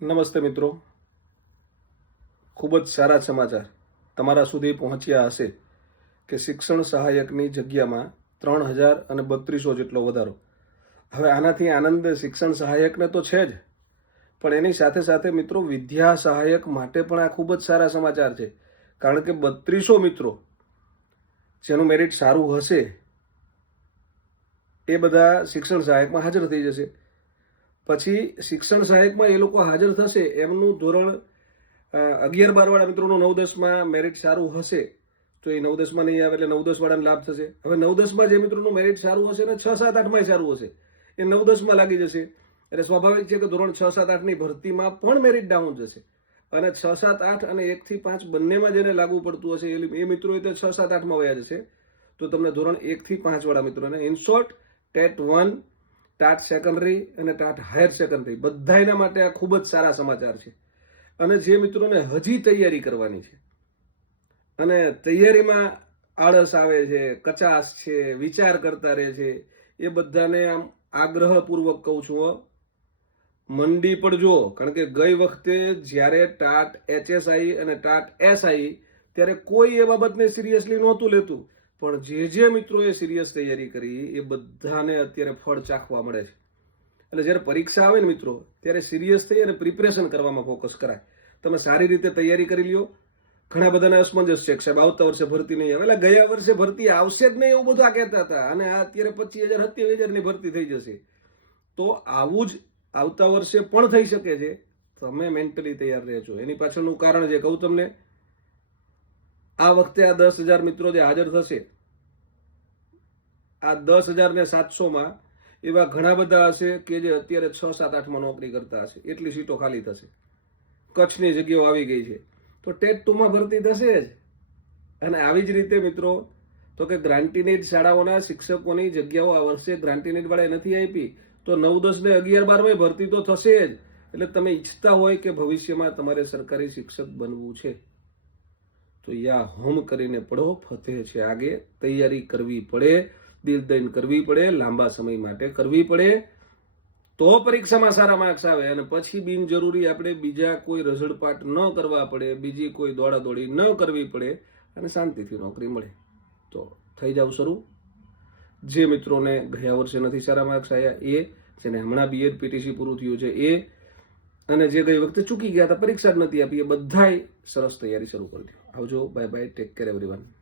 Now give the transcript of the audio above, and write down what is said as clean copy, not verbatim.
નમસ્તે મિત્રો, ખૂબ જ સારા સમાચાર તમારા સુધી પહોંચ્યા હશે કે શિક્ષણ સહાયકની જગ્યામાં 3032 જેટલો વધારો. હવે આનાથી આનંદ શિક્ષણ સહાયકને તો છે જ, પણ એની સાથે સાથે મિત્રો વિદ્યા સહાયક માટે પણ આ ખૂબ જ સારા સમાચાર છે. કારણ કે 3200 મિત્રો જેનું મેરિટ સારું હશે એ બધા શિક્ષણ સહાયકમાં હાજર થઈ જશે. પછી શિક્ષણ સહાયકમાં એ લોકો હાજર થશે, એમનું ધોરણ 11-12 વાળા મિત્રોનું 9-10માં મેરિટ સારું હશે તો એ 9-10માં નહીં આવે, એટલે 9-10 વાળાને લાભ થશે. હવે 9-10માં જે મિત્રોનું મેરિટ સારું હશે ને 6-7-8માં સારું હશે, એ 9-10માં લાગી જશે. એટલે સ્વાભાવિક છે કે ધોરણ 6-7-8ની ભરતીમાં પણ મેરિટ ડાઉન જશે, અને 6-7-8 અને 1 થી 5 બંનેમાં જેને લાગુ પડતું હશે એ મિત્રો તો 6-7-8માં વયા જશે. તો તમને ધોરણ 1 થી 5 વાળા મિત્રોને in short TET 1, TAT secondary અને ટાટ હાયર સેકન્ડરી બધાના માટે આ ખૂબ જ સારા સમાચાર છે. અને જે મિત્રોને હજી તૈયારી કરવાની છે અને તૈયારીમાં આળસ આવે છે, કચાશ છે, વિચાર કરતા રહે છે, એ બધાને આમ આગ્રહપૂર્વક કહું છું, મંડી પડજો. કારણ કે ગઈ વખતે જ્યારે ટાટ HSI અને ટાટ SI ત્યારે કોઈ એ બાબતને સિરિયસલી નહોતું લેતું, પણ જે મિત્રોએ સિરિયસ તૈયારી કરી એ બધાને અત્યારે ફળ ચાખવા મળે છે. એટલે જ્યારે પરીક્ષા આવે ને મિત્રો, ત્યારે સિરિયસ થઈ અને પ્રિપરેશન કરવામાં ફોકસ કરાય. તમે સારી રીતે તૈયારી કરી લ્યો. ઘણા બધાને અસમંજસ છે કે સાહેબ આવતા વર્ષે ભરતી નહીં આવે, એટલે ગયા વર્ષે ભરતી આવશે જ નહીં એવું બધું આ કહેતા હતા, અને આ અત્યારે 25,000-27,000ની ભરતી થઈ જશે. તો આવું જ આવતા વર્ષે પણ થઈ શકે છે. તમે મેન્ટલી તૈયાર રહેજો. એની પાછળનું કારણ છે કહું તમને. આ વખતે આ 10,000 મિત્રો જે હાજર થશે, આ 10,700માં એવા ઘણા બધા હશે કે જે અત્યારે 6-7-8માં નોકરી કરતા હશે. એટલી સીટો ખાલી થશે. કચ્છની જગ્યાઓ આવી ગઈ છે, તો ટેટ 2માં ભરતી થશે જ. અને આવી જ રીતે મિત્રો તો કે ગ્રાન્ટીનેડ શાળાઓના શિક્ષકોની જગ્યાઓ આ વર્ષે ગ્રાન્ટીનેડ વાળાએ નથી આપી, તો 9, 10 ને 11, 12માં ભરતી તો થશે જ. એટલે તમે ઈચ્છતા હોય કે ભવિષ્યમાં તમારે સરકારી શિક્ષક બનવું છે, તો યા હોમ કરીને પડો. ફતેહ છે આગે. તૈયારી કરવી પડે, દિલ દઈને કરવી પડે, લાંબા સમય માટે કરવી પડે, તો પરીક્ષામાં સારા માર્ક્સ આવે. અને પછી બિનજરૂરી આપણે બીજા કોઈ રઝળપાટ ન કરવા પડે, બીજી કોઈ દોડાદોડી ન કરવી પડે, અને શાંતિથી નોકરી મળે. તો થઈ જાવ શરૂ. જે મિત્રોને ગયા વર્ષે નથી સારા માર્ક્સ આવ્યા એ, જેને હમણાં BEd PTC પૂરું થયું છે એ, અને જે ગઈ વખતે ચૂકી ગયા હતા, પરીક્ષા જ નથી આપી, એ બધાય સરસ તૈયારી શરૂ કરી દો. આવજો, bye bye, take care everyone.